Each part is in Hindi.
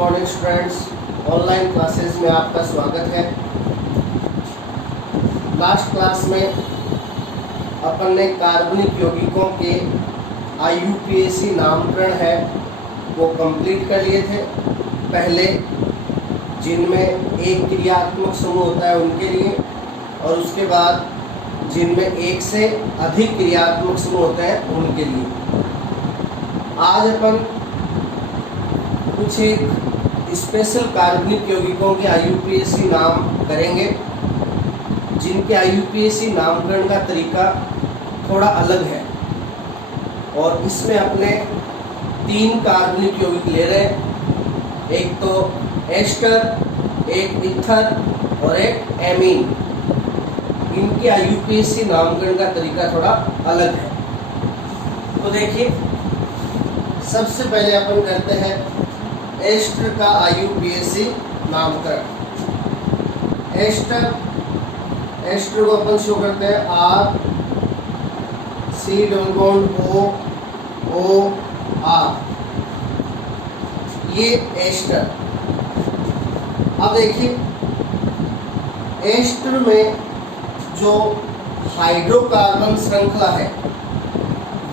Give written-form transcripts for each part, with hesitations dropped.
मॉर्निंग स्टूडेंट्स, ऑनलाइन क्लासेस में आपका स्वागत है। लास्ट क्लास में अपन ने कार्बनिक यौगिकों के IUPAC नामकरण है वो कंप्लीट कर लिए थे। पहले जिनमें एक क्रियात्मक समूह होता है उनके लिए, और उसके बाद जिनमें एक से अधिक क्रियात्मक समूह होते हैं उनके लिए। आज अपन कुछ एक स्पेशल कार्बनिक यौगिकों के IUPAC नाम करेंगे, जिनके IUPAC नामकरण का तरीका थोड़ा अलग है। और इसमें अपने 3 कार्बनिक यौगिक ले रहे हैं, एक तो एस्टर, एक ईथर और एक एमीन। इनके IUPAC नामकरण का तरीका थोड़ा अलग है। तो देखिए, सबसे पहले अपन करते हैं एस्टर का IUPAC नामकरण। एस्टर को अपन शो करते हैं R C double bond O R, ये एस्टर। अब देखिए, एस्टर में जो हाइड्रोकार्बन श्रृंखला है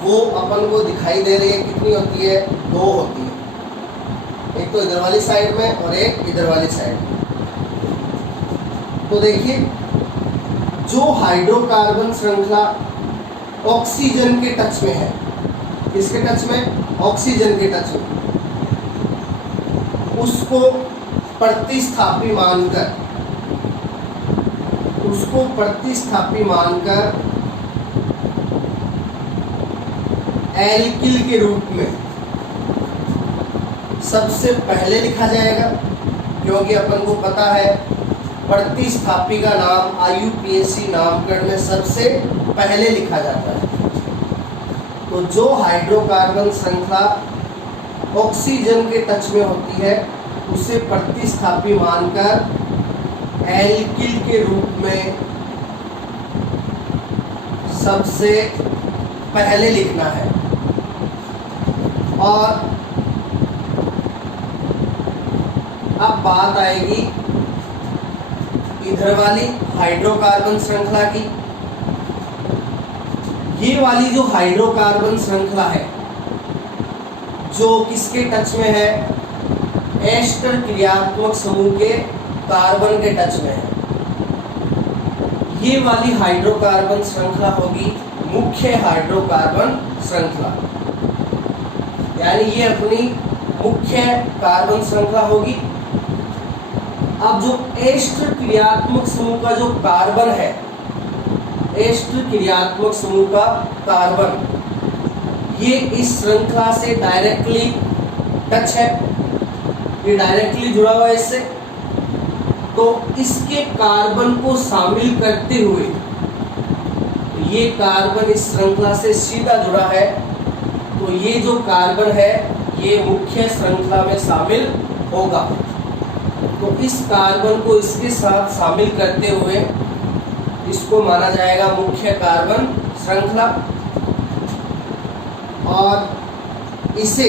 वो अपन को दिखाई दे रही है। कितनी होती है? 2 होती है, एक तो इधर वाली साइड में और एक इधर वाली साइड में। तो देखिए, जो हाइड्रोकार्बन श्रृंखला ऑक्सीजन के टच में है, किसके टच में? ऑक्सीजन के टच में, उसको प्रतिस्थापी मानकर एल्किल के रूप में सबसे पहले लिखा जाएगा, क्योंकि अपन को पता है प्रतिस्थापी का नाम IUPAC नामकरण में सबसे पहले लिखा जाता है। तो जो हाइड्रोकार्बन श्रृंखला ऑक्सीजन के टच में होती है उसे प्रतिस्थापी मानकर एल्किल के रूप में सबसे पहले लिखना है। और अब बात आएगी इधर वाली हाइड्रोकार्बन श्रृंखला की। ये वाली जो हाइड्रोकार्बन श्रृंखला है जो किसके टच में है? एस्टर क्रियात्मक समूह के कार्बन के टच में है। ये वाली हाइड्रोकार्बन श्रृंखला होगी मुख्य हाइड्रोकार्बन श्रृंखला, यानी ये अपनी मुख्य कार्बन श्रृंखला होगी। अब जो एस्टर क्रियात्मक समूह का जो कार्बन है, एस्टर क्रियात्मक समूह का कार्बन, ये इस श्रृंखला से डायरेक्टली टच है, ये डायरेक्टली जुड़ा हुआ है इससे। तो इसके कार्बन को शामिल करते हुए ये कार्बन इस श्रृंखला से सीधा जुड़ा है, तो ये जो कार्बन है ये मुख्य श्रृंखला में शामिल होगा। तो इस कार्बन को इसके साथ शामिल करते हुए इसको माना जाएगा मुख्य कार्बन श्रृंखला, और इसे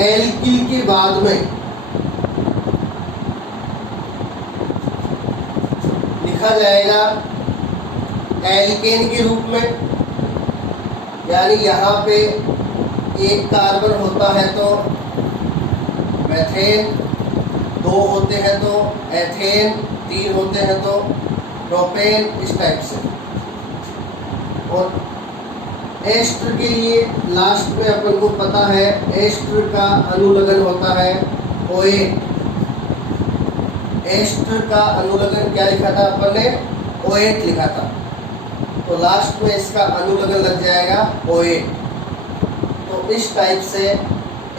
एल्किल के बाद में लिखा जाएगा एल्केन के रूप में। यानी यहाँ पे एक कार्बन होता है तो मेथेन, 2 होते हैं तो एथेन, 3 होते हैं तो प्रोपेन, इस टाइप से। और एस्टर के लिए लास्ट में अपन को पता है एस्टर का अनुलग्न होता है OA। एस्टर का अनुलग्न क्या लिखा था अपन ने? OH लिखा था, तो लास्ट में इसका अनुलग्न लग जाएगा OA। तो इस टाइप से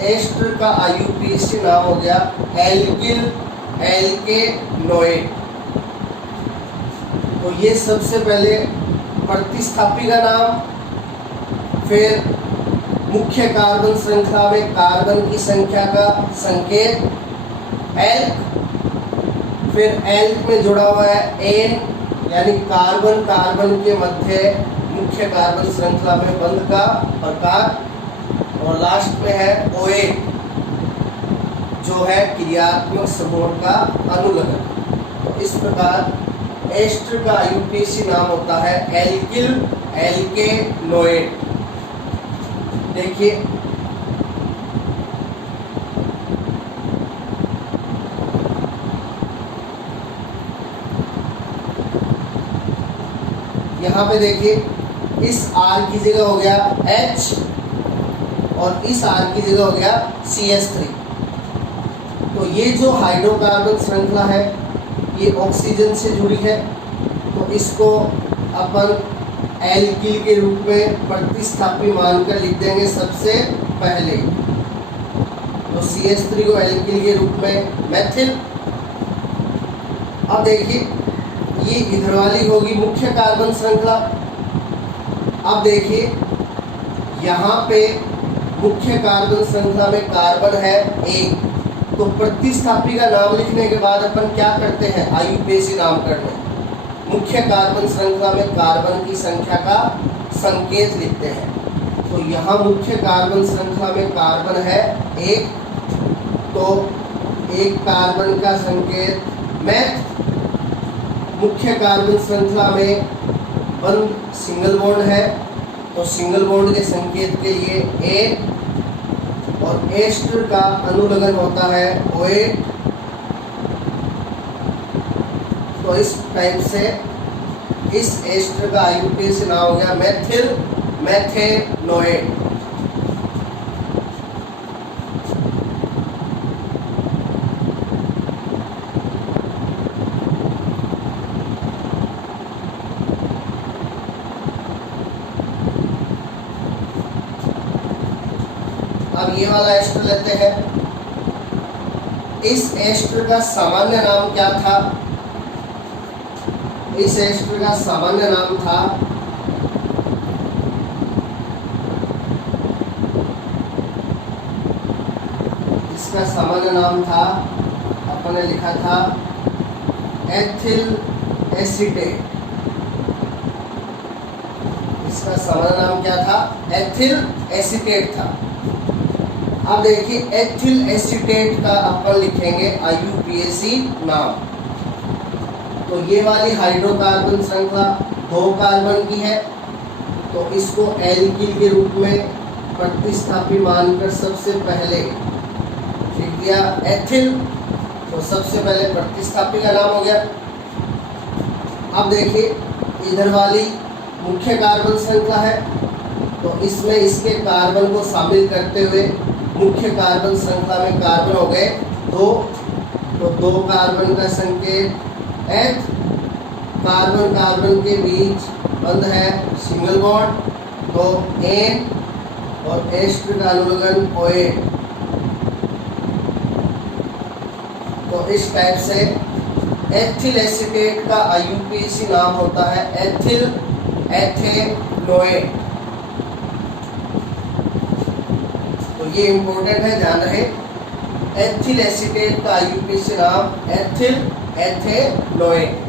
एस्टर का IUPAC नाम हो गया एल्किल एल्केनोएट। तो ये सबसे पहले प्रतिस्थापी का नाम, फिर मुख्य कार्बन श्रृंखला में कार्बन की संख्या का संकेत एल्क, फिर एल्क में जुड़ा हुआ है एन, यानी कार्बन कार्बन के मध्य मुख्य कार्बन श्रृंखला में बंध का प्रकार, और लास्ट में है OA। जो है क्रियात्मक समूह का अनुलग्न। तो इस प्रकार एस्टर का आईयूपीएसी नाम होता है एल्किल एल्केनोएट। देखिए यहाँ पे देखिए, इस R की जगह हो गया H और इस R की जगह हो गया CH3। तो ये जो हाइड्रोकार्बन श्रृंखला है ये ऑक्सीजन से जुड़ी है, तो इसको अपन एल्किल के रूप में प्रतिस्थापी मानकर लिख देंगे सबसे पहले। तो CH3 को एल्किल के रूप में मेथिल। अब देखिए ये इधर वाली होगी मुख्य कार्बन श्रृंखला। अब देखिए यहाँ पे मुख्य कार्बन श्रृंखला में कार्बन है 1, तो प्रतिस्थापी का नाम लिखने के बाद अपन क्या करते हैं, आईयूपीएसी नामकरण में मुख्य कार्बन श्रृंखला में कार्बन की संख्या का संकेत लिखते हैं। तो यहाँ मुख्य कार्बन श्रृंखला में कार्बन है 1, तो 1 कार्बन का संकेत मेथ। मुख्य कार्बन श्रृंखला में बंद सिंगल बॉन्ड है, तो सिंगल बॉन्ड के संकेत के लिए A, और एस्टर का अनुलग्न होता है OH। तो इस टाइप से इस एस्टर का आईयूपीएसी नाम हो गया मेथिल मेथेनोएट। अब ये वाला एस्टर लेते हैं। इस एस्टर का सामान्य नाम क्या था, इस एस्टर का सामान्य नाम था इसका सामान्य नाम था, अपन ने लिखा था एथिल एसीटेट। इसका सामान्य नाम क्या था, एथिल एसीटेट था। अब देखिए एथिल एसीटेट का अपन लिखेंगे आईयूपीएसी नाम। तो ये वाली हाइड्रोकार्बन श्रृंखला 2 कार्बन की है, तो इसको एल्किल के रूप में प्रतिस्थापी मानकर सबसे पहले लिख दिया एथिल। तो सबसे पहले प्रतिस्थापी का नाम हो गया। अब देखिए इधर वाली मुख्य कार्बन श्रृंखला है, तो इसमें इसके कार्बन को शामिल करते हुए मुख्य कार्बन श्रृंखला में कार्बन हो गए 2, तो 2 कार्बन का संकेत H। कार्बन कार्बन के बीच बंध है सिंगल बॉन्ड, तो N, और एस्टर का अनुलग्न OH। तो इस टाइप से एथिल एसीटेट का आईयूपीएसी नाम होता है एथिल एथेनोएट। तो ये इंपॉर्टेंट है, ध्यान रहे। एथिल एसीटेट का आईयूपीएसी नाम एथिल एथेनोएट।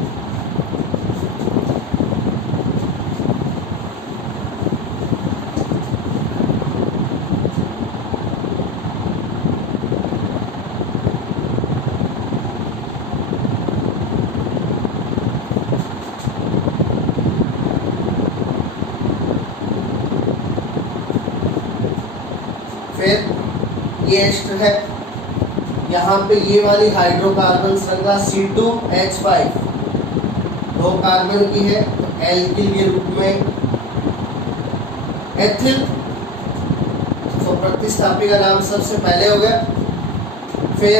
फिर ये एस्टर है, यहाँ पे ये वाली हाइड्रोकार्बन श्रृंखला C2H5 2 कार्बन की है, तो एल्किल के रूप में एथिल। तो प्रतिस्थापी का नाम सबसे पहले हो गया। फिर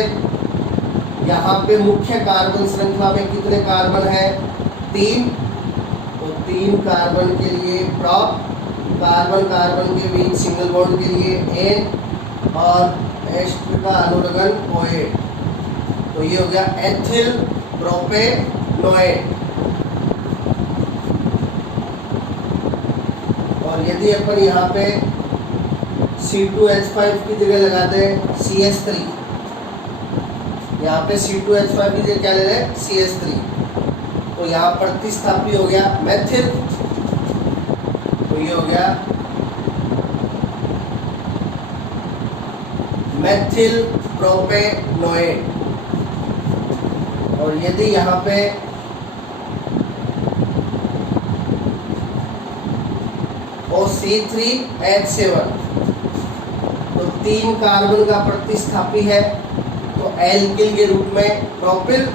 यहाँ पे मुख्य कार्बन श्रृंखला में कितने कार्बन है, 3, तो 3 कार्बन के लिए प्रॉप, कार्बन कार्बन के बीच सिंगल बॉन्ड के लिए N, और एस्टर का अनुलग्न OH। तो ये हो गया एथिल प्रोपेनोएट। और यदि अपन यहाँ पे C2H5 की जगह लगाते हैं CH3, यहाँ पे C2H5 की जगह क्या ले रहे हैं, CH3, तो यहाँ प्रतिस्थापी हो गया मेथिल। तो ये हो गया मेथिल प्रोपेनोएट। और यदि यहाँ पे OC3H7 तो 3 कार्बन का प्रतिस्थापी है, तो एल्किल के रूप में प्रोपिल,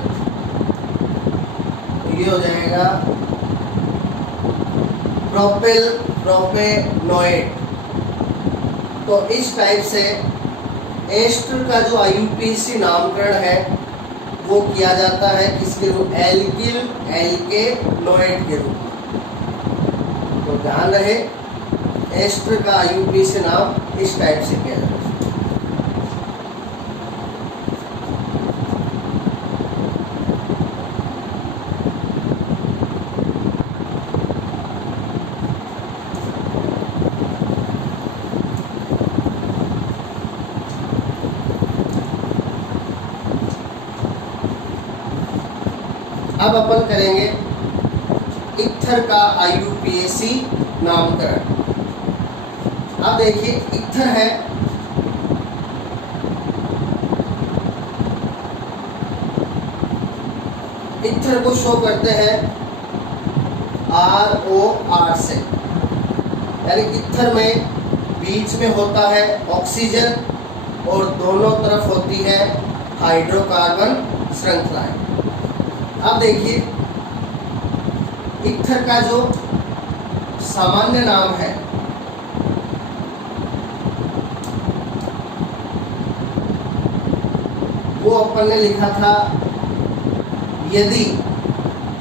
तो ये हो जाएगा प्रोपिल प्रोपेनोएट। तो इस टाइप से एस्टर का जो IUPAC नामकरण है वो किया जाता है किसके रूप, एल्किल एल्केनोएट के रूप में। तो ध्यान रहे एस्टर का IUPAC नाम इस टाइप से किया जाता है। अब अपन करेंगे इथर का IUPAC नामकरण। अब देखिए इथर है, इथर को शो करते हैं ROR से, यानी इथर में बीच में होता है ऑक्सीजन और दोनों तरफ होती है हाइड्रोकार्बन श्रृंखलाएं। अब देखिए इथर का जो सामान्य नाम है वो अपन ने लिखा था, यदि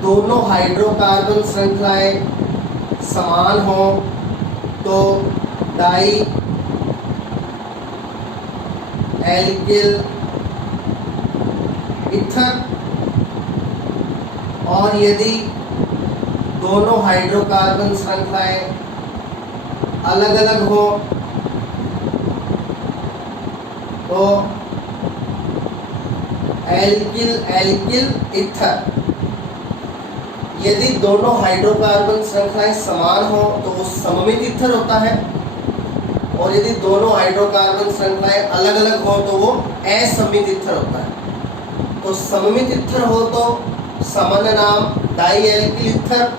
दोनों हाइड्रोकार्बन श्रृंखलाएं समान हो तो डाई एल्किल इथर, और यदि दोनों हाइड्रोकार्बन श्रृंखलाएं अलग अलग हो तो एल्किल एल्किल इथर। यदि दोनों हाइड्रोकार्बन श्रृंखलाएं समान हो तो वो सममित इथर होता है, और यदि दोनों हाइड्रोकार्बन श्रृंखलाएं अलग अलग हो तो वो असममित इथर होता है। तो सममित इथर हो तो सामान्य नाम डाई एल्किल इथर,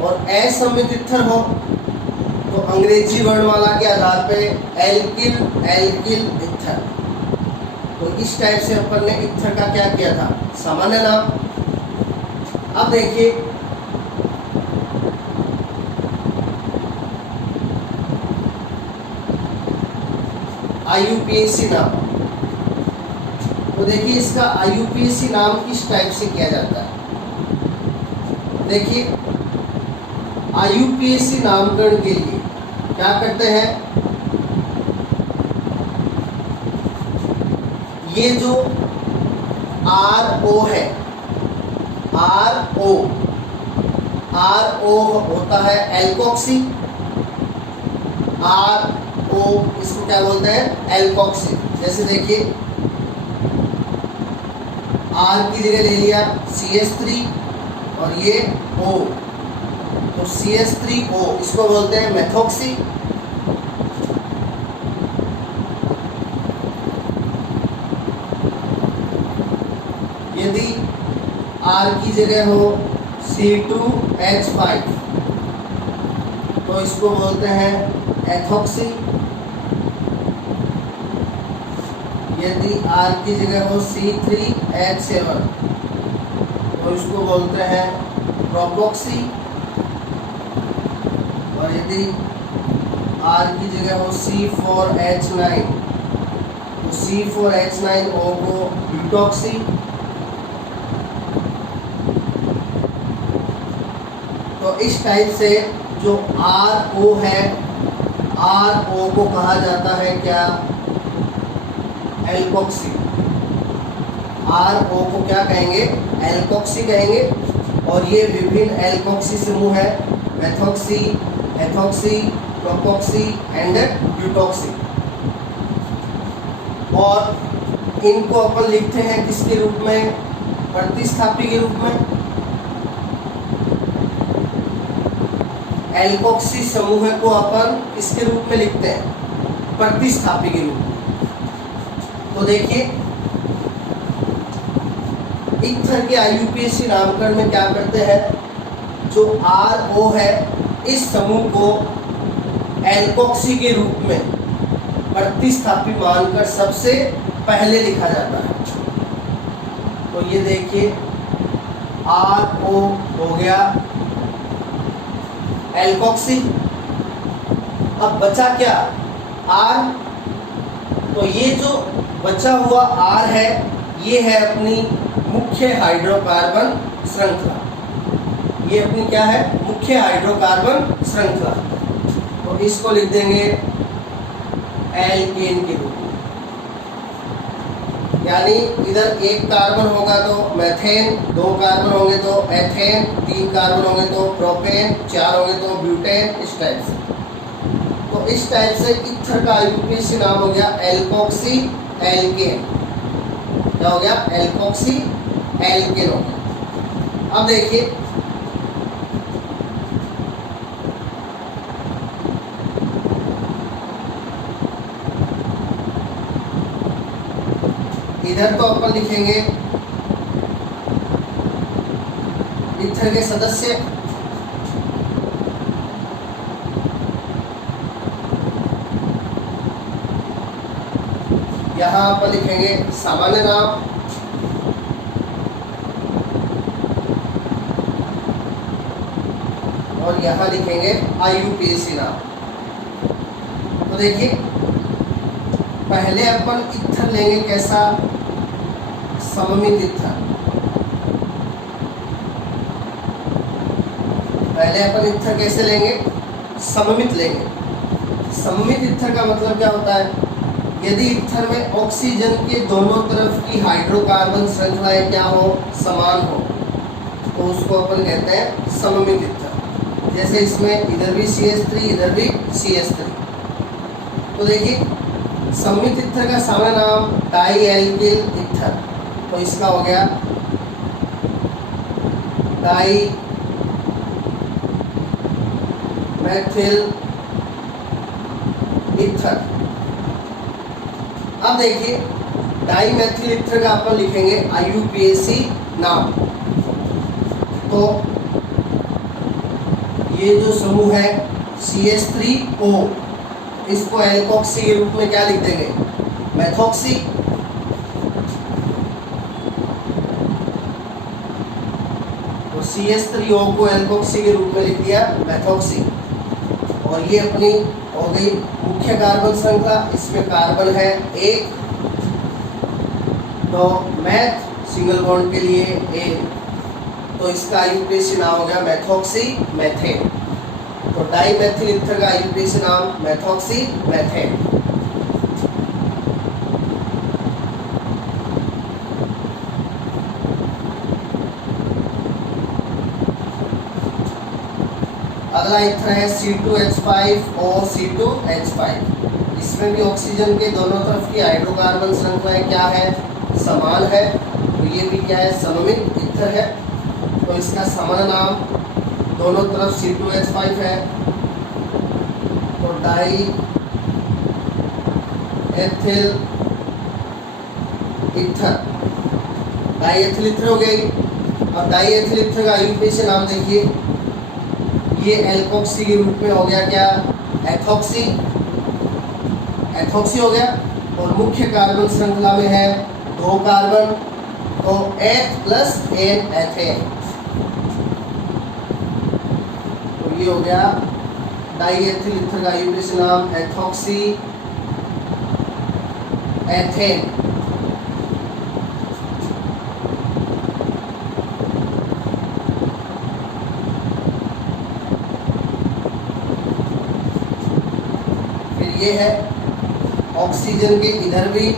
और असममित इथर हो तो अंग्रेजी वर्णमाला के आधार पे एल्किल एल्किल इथर। तो इस टाइप से अपन ने इथर का क्या किया था, सामान्य नाम। अब देखिए IUPAC नाम, तो देखिए इसका IUPAC नाम किस टाइप से किया जाता है। देखिए IUPAC नामकरण के लिए क्या करते हैं, ये जो RO है, RO होता है एल्कोक्सी, RO इसको क्या बोलते हैं, एल्कोक्सी। जैसे देखिए R की जगह ले लिया CH3 और ये O, तो CH3O इसको बोलते हैं मेथोक्सी। यदि R की जगह हो C2H5 तो इसको बोलते हैं एथोक्सी। यदि R की जगह हो C3H7 तो इसको बोलते हैं प्रोपोक्सी, और यदि R की जगह हो C4H9 तो C4H9O को ब्यूटॉक्सी। तो इस टाइप से जो RO है, RO को कहा जाता है क्या, एल्कोक्सी। RO को क्या कहेंगे, एल्कोक्सी कहेंगे। और ये विभिन्न एल्कोक्सी समूह है, मेथोक्सी, एथोक्सी, प्रोपोक्सी एंड ब्यूटॉक्सी। और इनको अपन लिखते हैं किसके रूप में, प्रतिस्थापी के रूप में। एल्कोक्सी समूह को अपन किसके रूप में लिखते हैं, प्रतिस्थापी के रूप में। तो देखिए ईथर के IUPAC नामकरण में क्या करते हैं, जो RO है इस समूह को एल्कोक्सी के रूप में प्रतिस्थापी मानकर सबसे पहले लिखा जाता है। तो ये देखिए RO हो गया एल्कोक्सी। अब बचा क्या, R। तो ये जो बचा हुआ R है ये है अपनी मुख्य हाइड्रोकार्बन श्रृंखला। ये अपनी क्या है, मुख्य हाइड्रोकार्बन श्रृंखला। तो इसको लिख देंगे एल्केन के रूप में। यानी इधर एक कार्बन होगा तो मेथेन, 2 कार्बन होंगे तो एथेन, 3 कार्बन होंगे तो प्रोपेन, 4 होंगे तो ब्यूटेन, इस टाइप से। तो इस टाइप से ईथर का IUPAC नाम हो गया एल्कोक्सी एल्केन। क्या हो गया, एल्कोक्सी एल्केन हो गया। अब देखिए इधर तो अपन लिखेंगे ईथर के सदस्य, यहां अपन लिखेंगे सामान्य नाम, और यहां लिखेंगे IUPAC नाम। तो देखिए पहले अपन ईथर लेंगे कैसा, सममित ईथर। पहले अपन ईथर कैसे लेंगे, सममित लेंगे। सममित ईथर का मतलब क्या होता है, यदि ईथर में ऑक्सीजन के दोनों तरफ की हाइड्रोकार्बन श्रृंखलाएं क्या हो, समान हो, तो उसको अपन कहते हैं सममित ईथर। जैसे इसमें इधर भी CH3 इधर भी CH3। तो देखिए सममित ईथर का सामान्य नाम डाई एल्किल ईथर। तो इसका हो गया डाई मेथिल ईथर। अब देखिए डाई मेथिल ईथर का अपन लिखेंगे IUPAC नाम। तो ये जो समूह है CH3O, इसको एल्कोक्सी के रूप में क्या लिख देंगे, मेथोक्सी। तो CH3O को एल्कोक्सी के रूप में लिख दिया मेथोक्सी। और ये अपनी हो गई मुख्य कार्बन श्रृंखला, इसमें कार्बन है 1, तो मैथ सिंगल बॉन्ड के लिए A, तो इसका IUPAC नाम हो गया मेथोक्सी मेथेन। तो डाई मेथिल ईथर का IUPAC नाम मेथोक्सी मेथेन। अगला ईथर है C2H5O C2H5। इसमें भी ऑक्सीजन के दोनों तरफ की हाइड्रोकार्बन श्रृंखलाएं क्या है, समान है। तो ये भी क्या है, सममित ईथर है। तो इसका सामान्य नाम दोनों तरफ C2H5 है, तो die ethyl ether, die ethyl ether हो गई। अब डाई एथिल ईथर का IUPAC नाम देखिए, ये एल्कोक्सी के रूप में हो गया क्या, एथोक्सी, एथोक्सी हो गया। और मुख्य कार्बन श्रृंखला में है 2 कार्बन, तो H प्लस N एथेन। तो ये हो गया डाई एथिल ईथर का IUPAC नाम एथोक्सी एथेन। ये है ऑक्सीजन के इधर भी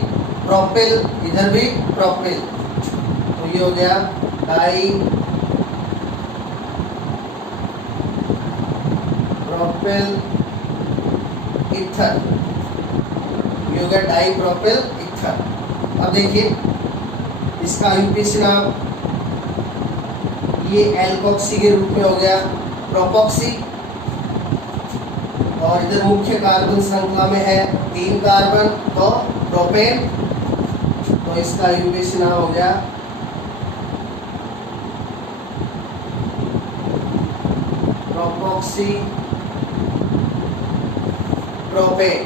प्रोपेल इधर भी प्रोपेल, तो ये हो गया डाई प्रोपेल ईथर, ये हो गया डाई प्रोपेल ईथर। अब देखिए इसका IUPAC नाम ये एल्कोक्सी के रूप में हो गया प्रोपोक्सी। और इधर मुख्य कार्बन श्रृंखला में है 3 कार्बन, तो प्रोपेन। तो इसका आईयूपीएसी नाम हो गया प्रोपॉक्सी प्रोपेन।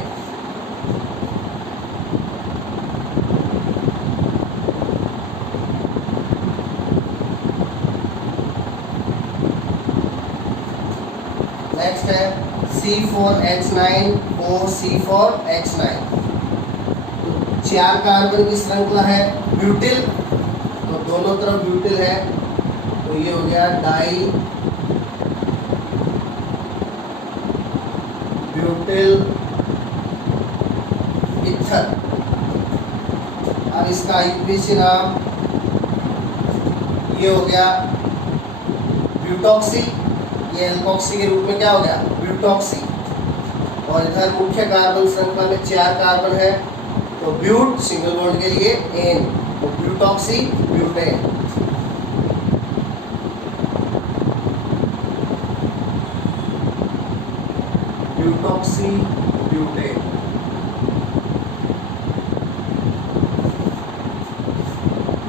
नेक्स्ट है C4H9 4 कार्बन की श्रृंखला है ब्यूटिल, तो दोनों तरफ ब्यूटिल है, तो ये हो गया डाई ब्यूटिल ईथर। अब इसका आईयूपीएसी नाम ये हो गया ब्यूटॉक्सी, ये एल्कोक्सी के रूप में क्या हो गया ब्यूटॉक्सी। और इधर मुख्य कार्बन श्रृंखला में 4 कार्बन है, तो ब्यूट सिंगल बॉन्ड के लिए एन, तो ब्यूटॉक्सी ब्यूटेन। ब्यूटॉक्सी ब्यूटेन।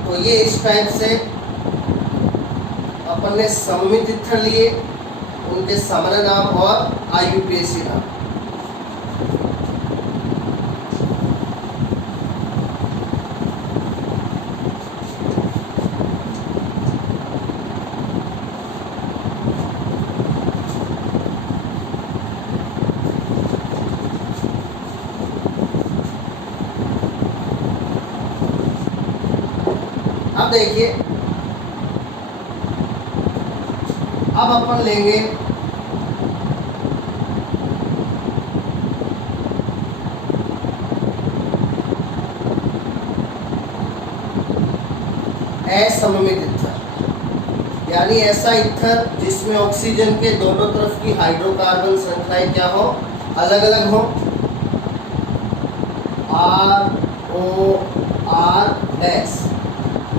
तो ये इस टाइप से अपन ने सममित ईथर लिए, उनके सामान्य नाम और आईयूपीएसी नाम। अब देखिए, अब अपन लेंगे असममित ईथर, यानी ऐसा ईथर जिसमें ऑक्सीजन के दोनों तरफ की हाइड्रोकार्बन श्रृंखलाएं क्या हो अलग अलग हो, ROR डैश,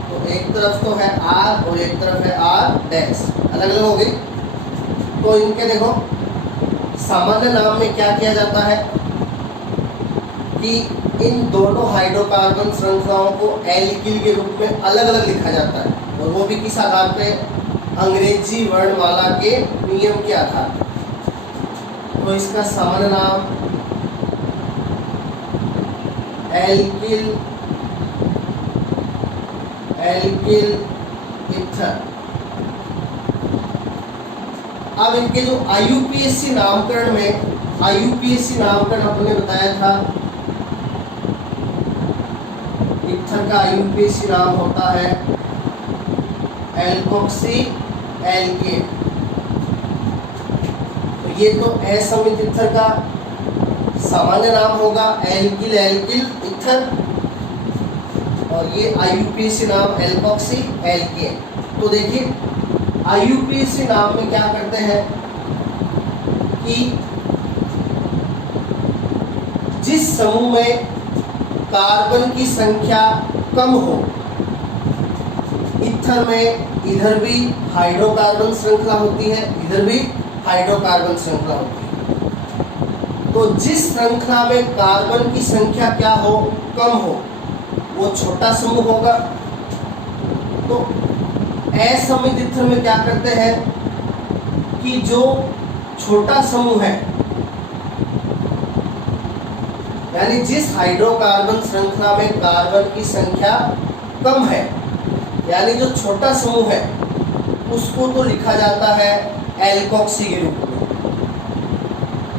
तो एक तरफ तो है R और एक तरफ है R डैश, अलग अलग हो गई। तो इनके देखो सामान्य नाम में क्या किया जाता है कि इन दोनों हाइड्रोकार्बन श्रृंखलाओं को एल्किल के रूप में अलग अलग लिखा जाता है, और वो भी किस आधार पे अंग्रेजी वर्णमाला के नियम के आधार पर। तो इसका सामान्य नाम एल्किल ईथर। अब इनके जो आईयूपीएसी नामकरण में, आईयूपीएसी नामकरण अपने बताया था ईथर का आईयूपीएसी नाम होता है एल्कोक्सी एल्केन। तो ये तो असममित ईथर का सामान्य नाम होगा एल्किल ईथर, और ये आईयूपीएसी नाम एल्कोक्सी एल्केन। तो देखिए आईयूपीएसी नाम में क्या करते हैं कि जिस समूह में कार्बन की संख्या कम हो, ईथर में इधर भी हाइड्रोकार्बन श्रृंखला होती है, इधर भी हाइड्रोकार्बन श्रृंखला होती है। तो जिस श्रृंखला में कार्बन की संख्या क्या हो कम हो, वो छोटा समूह होगा। तो असममित ईथर में क्या करते हैं कि जो छोटा समूह है, यानी जिस हाइड्रोकार्बन श्रृंखला में कार्बन की संख्या कम है, यानी जो छोटा समूह है, उसको तो लिखा जाता है एल्कोक्सी के रूप में।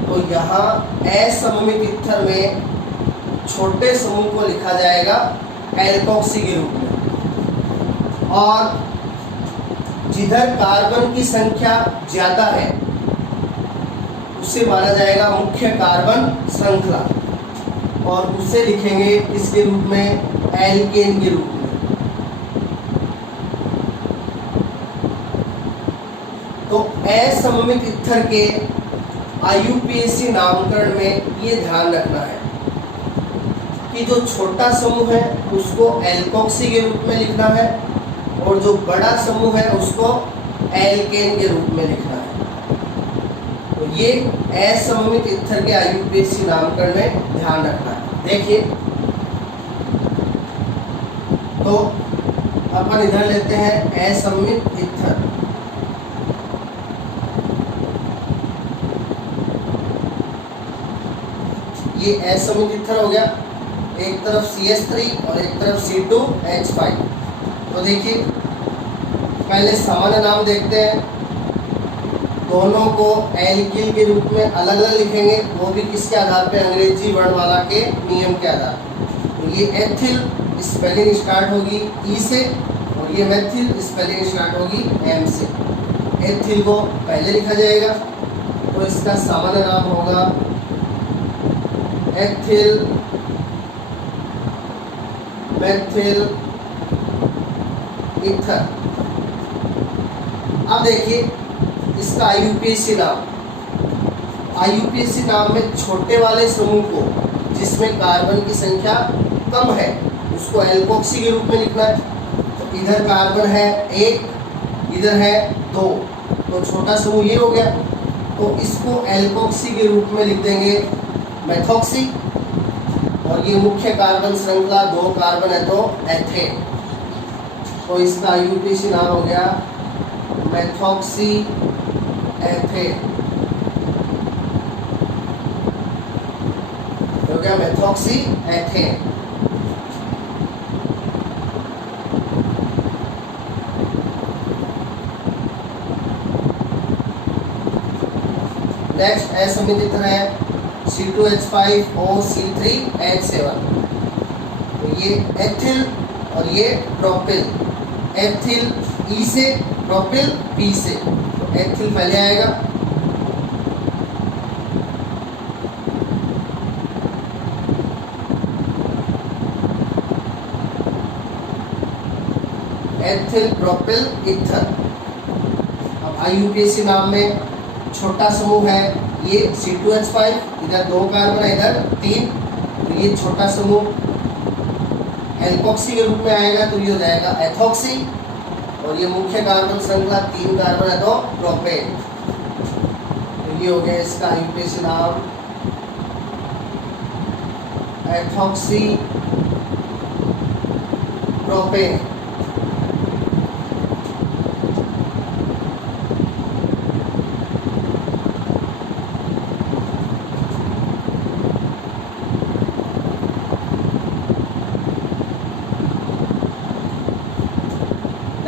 तो यहाँ असममित ईथर में छोटे समूह को लिखा जाएगा एल्कोक्सी के रूप में, और जिधर कार्बन की संख्या ज्यादा है उसे माना जाएगा मुख्य कार्बन श्रृंखला, और उसे लिखेंगे इसके रूप में एल्केन के रूप में। तो असममित ईथर के आईयूपीएसी नामकरण में ये ध्यान रखना है कि जो छोटा समूह है उसको एल्कोक्सी के रूप में लिखना है, और जो बड़ा समूह है उसको एल्केन के रूप में लिखना है। तो ये असममित ईथर के आईयूपीएसी नामकरण में ध्यान रखना है। देखिए तो अपन इधर लेते हैं असममित ईथर। ये असममित ईथर हो गया, एक तरफ CH3 और एक तरफ C2H5। तो देखिए पहले सामान्य नाम देखते हैं, दोनों को एल्किल के रूप में अलग अलग लिखेंगे, वो भी किसके आधार पे, अंग्रेजी वर्णमाला के नियम के आधार पर। तो ये एथिल स्पेलिंग स्टार्ट होगी ई से और ये मेथिल स्पेलिंग स्टार्ट होगी एम से। एथिल को पहले लिखा जाएगा तो इसका सामान्य नाम होगा एथिल मेथिल ईथर। अब देखिए इसका IUPAC नाम, IUPAC नाम में छोटे वाले समूह को जिसमें कार्बन की संख्या कम है उसको एल्कोक्सी के रूप में लिखना है। तो इधर कार्बन है 1, इधर है 2, तो छोटा समूह ये हो गया, तो इसको एल्कोक्सी के रूप में लिख देंगे मेथॉक्सी। और ये मुख्य कार्बन श्रृंखला 2 कार्बन है तो एथेन, तो इसका IUPAC नाम हो गया मेथॉक्सी एथेन, हो गया मेथॉक्सी एथेन। नेक्स्ट असममित ईथर है C2H5OC3H7। तो ये एथिल और ये प्रोपिल, एथिल ई से, प्रोपिल पी से। तो एथिल पहले आएगा, एथिल प्रोपिल ईथर। अब IUPAC नाम में छोटा समूह है ये C2H5, इधर 2 कार्बन है इधर 3, तो ये छोटा समूह एल्कोक्सी के रूप में आएगा तो ये हो जाएगा एथॉक्सी। और ये मुख्य कार्बन श्रृंखला 3 कार्बन है तो प्रोपेन, तो ये हो गया इसका IUPAC नाम एथॉक्सी प्रोपेन।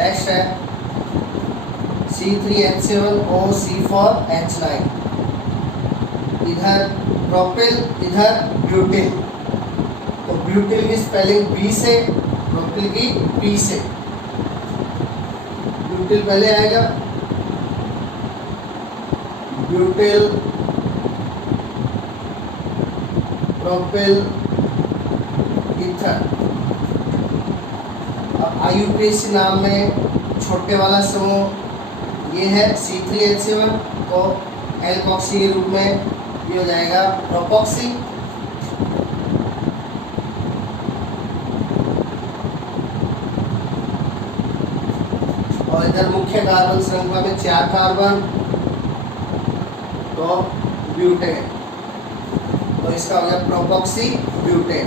नेक्स्ट है C3H7OC4H9, इधर प्रोपिल इधर ब्यूटिल, तो ब्यूटिल की स्पेलिंग B से, प्रोपिल की P से। ब्यूटिल पहले आएगा, ब्यूटिल प्रोपिल ईथर। अब IUPAC नाम में छोटे वाला समूह ये है C3H7, तो एल्कोक्सी के रूप में ये हो जाएगा प्रोपॉक्सी। और इधर मुख्य कार्बन श्रृंखला में 4 कार्बन तो ब्यूटेन, तो इसका हो गया प्रोपॉक्सी ब्यूटेन।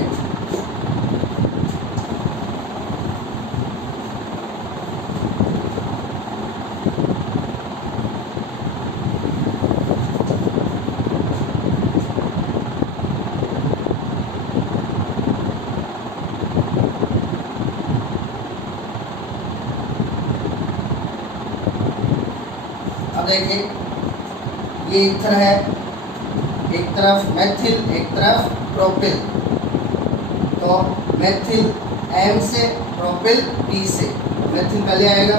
अब देखिए ये ईथर है, एक तरफ मेथिल एक तरफ प्रोपिल, तो मेथिल M से, प्रोपिल P से। मेथिल पहले आएगा,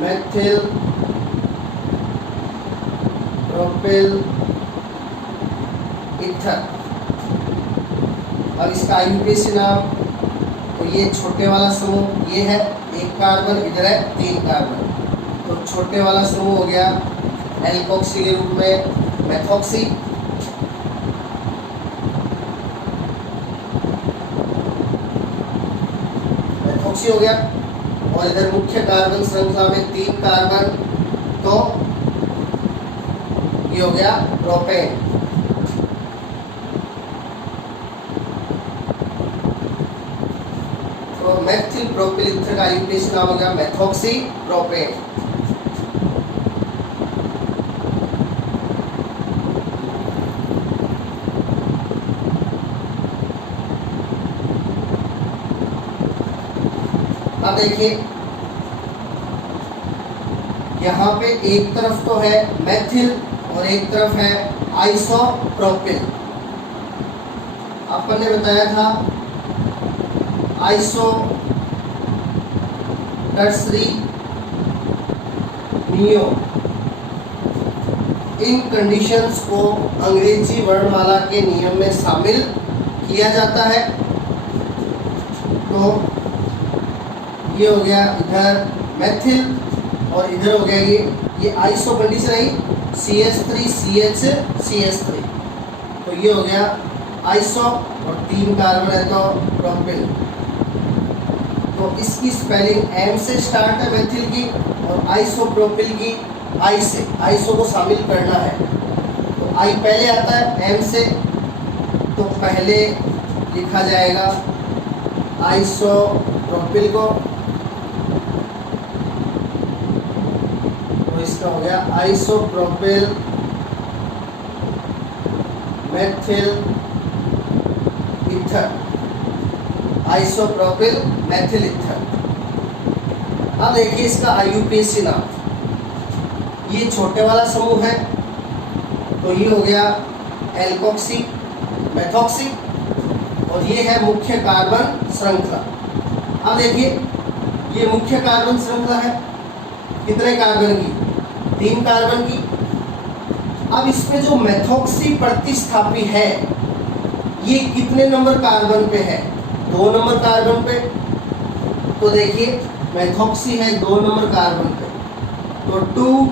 मेथिल प्रोपिल ईथर। अब इसका IUPAC नाम, तो ये छोटे वाला समूह ये है 1 कार्बन, इधर है 3 कार्बन, तो छोटे वाला समूह हो गया एल्कोक्सी के रूप में मेथॉक्सी। मेथॉक्सी हो गया। और इधर मुख्य कार्बन श्रृंखला में 3 कार्बन, तो ये हो गया प्रोपेन। मेथिल प्रोपिल ईथर का आईयूपीएसी नाम हो गया मेथॉक्सी प्रोपेन। अब देखिए यहाँ पे एक तरफ तो है मेथिल और एक तरफ है आइसोप्रोपिल। अपन ने बताया था आइसो टर्सरी नियो, इन कंडीशंस को अंग्रेजी वर्णमाला के नियम में शामिल किया जाता है। तो ये हो गया इधर मेथिल और इधर हो गया ये आइसो कंडीशन आई CH3CH3। तो ये हो गया आइसो और 3 कार्बन है तो प्रोपिल। तो इसकी स्पेलिंग एम से स्टार्ट है मेथिल की और आइसोप्रोपिल की आई से, आइसो को शामिल करना है तो आई पहले आता है एम से, तो पहले लिखा जाएगा आइसोप्रोपिल को, तो इसका हो गया isopropyl methyl ether, isopropyl methyl ether. अब देखिए इसका आईयूपीएसी नाम, ये छोटे वाला समूह है तो ये हो गया एल्कोक्सी मेथॉक्सी और ये है मुख्य कार्बन श्रृंखला। अब देखिए ये मुख्य कार्बन श्रृंखला है कितने कार्बन की, 3 कार्बन की। अब इसमें जो मेथॉक्सी प्रतिस्थापी है ये कितने नंबर कार्बन पे है, 2 नंबर कार्बन पे। तो देखिए मेथॉक्सी है 2 नंबर कार्बन पे, तो 2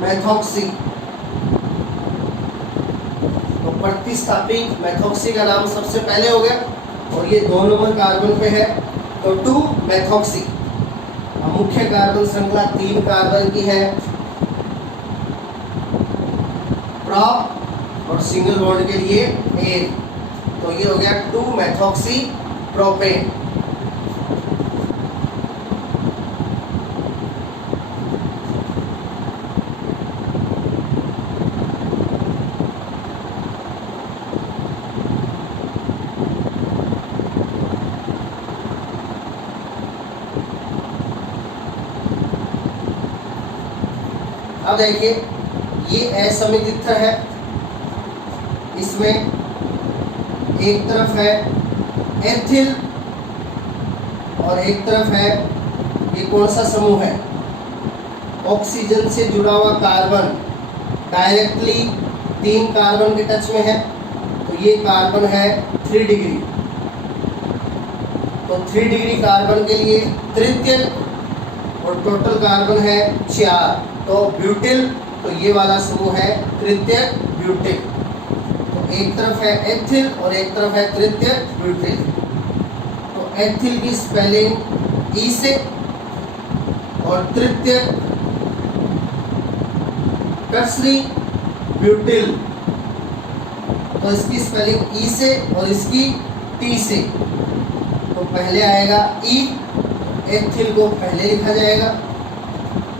मेथॉक्सी, तो प्रतिस्थापी मेथॉक्सी का नाम सबसे पहले हो गया और ये 2 नंबर कार्बन पे है तो 2 मेथॉक्सी। मुख्य कार्बन श्रृंखला 3 कार्बन की है, प्रॉप और सिंगल बॉन्ड के लिए एन, तो ये हो गया 2 मेथॉक्सी प्रोपेन। अब देखिए ये असमित ईथर है, इसमें एक तरफ है एथिल और एक तरफ है, ये कौन सा समूह है, ऑक्सीजन से जुड़ा हुआ कार्बन डायरेक्टली 3 कार्बन के टच में है तो ये कार्बन है 3 डिग्री, तो 3 डिग्री कार्बन के लिए तृतीय और टोटल कार्बन है 4, तो ब्यूटिल, तो ये वाला समूह है तृतीय ब्यूटिल। तो एक तरफ है एथिल और एक तरफ है तृतीय ब्यूटिल। तो एथिल की स्पेलिंग ई से और तृतीय टर्सरी ब्यूटिल, तो इसकी स्पेलिंग ई से और इसकी टी से। तो पहले आएगा ई, एथिल को पहले लिखा जाएगा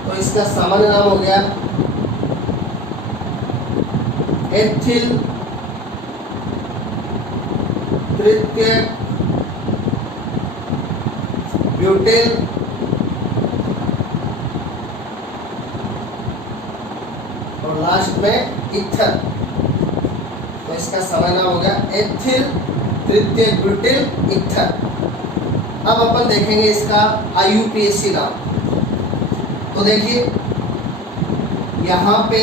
तो इसका सामान्य नाम हो गया एथिल तृतीय ब्यूटिल और लास्ट में ईथर, तो इसका सामान्य नाम हो गया एथिल तृतीय ब्यूटिल ईथर। अब अपन देखेंगे इसका आईयूपीएसी नाम। तो देखिए यहाँ पे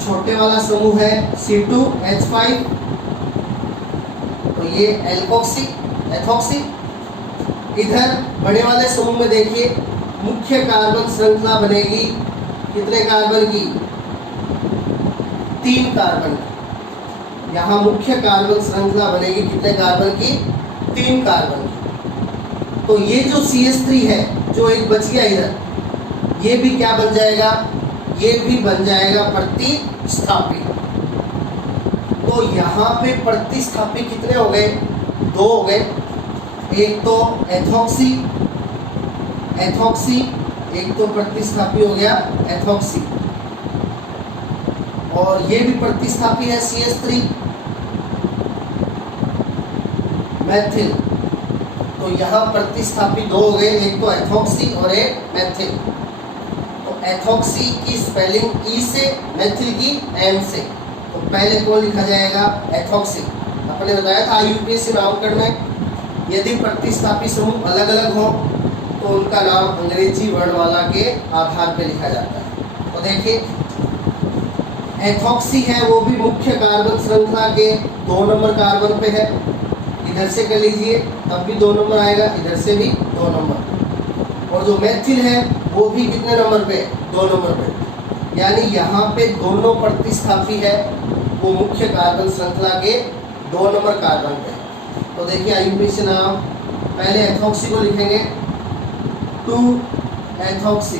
छोटे वाला समूह है C2H5, तो ये एल्कोक्सी एथॉक्सी। इधर बड़े वाले समूह में देखिए मुख्य कार्बन श्रृंखला बनेगी कितने कार्बन की, 3 कार्बन की। यहाँ मुख्य कार्बन श्रृंखला बनेगी कितने कार्बन की, 3 कार्बन की। तो ये जो CH3 है जो एक बच गया इधर, ये भी क्या बन जाएगा, ये भी बन जाएगा प्रतिस्थापी। तो यहाँ पे प्रतिस्थापी कितने हो गए, 2 हो गए। एक तो एथॉक्सी, एक तो प्रतिस्थापी हो गया एथॉक्सी, और ये भी प्रतिस्थापी है CH3 मैथिल। तो यहाँ प्रतिस्थापी दो हो गए, एक तो एथॉक्सी और एक मैथिल। तो एथॉक्सी की स्पेलिंग ई से, मैथिल की एम से। तो पहले कौन लिखा जाएगा? एथॉक्सी। अपने बताया था IUPAC नामकरण में यदि प्रतिस्थापी समूह अलग अलग हो तो उनका नाम अंग्रेजी वर्णमाला के आधार पर लिखा जाता है। तो देखिए एथॉक्सी है वो भी मुख्य कार्बन श्रृंखला के 2 नंबर कार्बन पे है, इधर से कर लीजिए तब भी 2 नंबर आएगा, इधर से भी 2 नंबर। और जो मैथिल है वो भी कितने नंबर पे? 2 नंबर पे। यानी यहाँ पे दोनों प्रतिस्थापी है वो मुख्य कार्बन श्रृंखला के 2 नंबर कार्बन पे। तो देखिए IUPAC नाम, पहले एथॉक्सी को लिखेंगे 2 एथॉक्सी,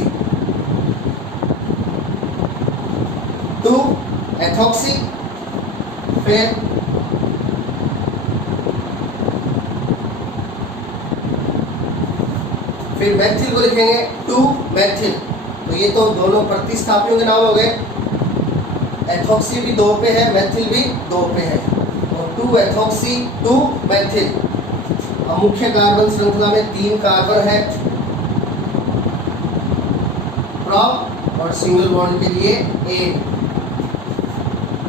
2 एथॉक्सी, फिर मैथिल को लिखेंगे 2 मैथिल। तो ये तो दोनों प्रतिस्थापियों के नाम हो गए। एथॉक्सी भी 2 पे है, मैथिल भी 2 पे है, और 2 एथॉक्सी 2 मैथिल। अब मुख्य कार्बन श्रृंखला में 3 कार्बन है, प्रॉप और सिंगल बॉन्ड के लिए A।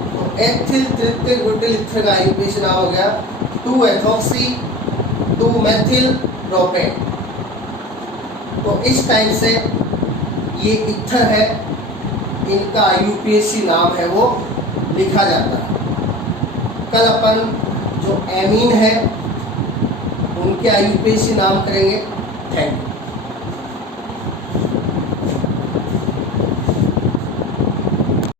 तो एथिल तृतीयक ब्यूटिल ईथर का IUPAC नाम हो गया 2 एथॉक्सी 2 मैथिल प्रोपेन। तो इस टाइप से ये ईथर है, इनका IUPAC नाम है वो लिखा जाता है। कल अपन जो एमीन है उनके IUPAC नाम करेंगे। Thank you.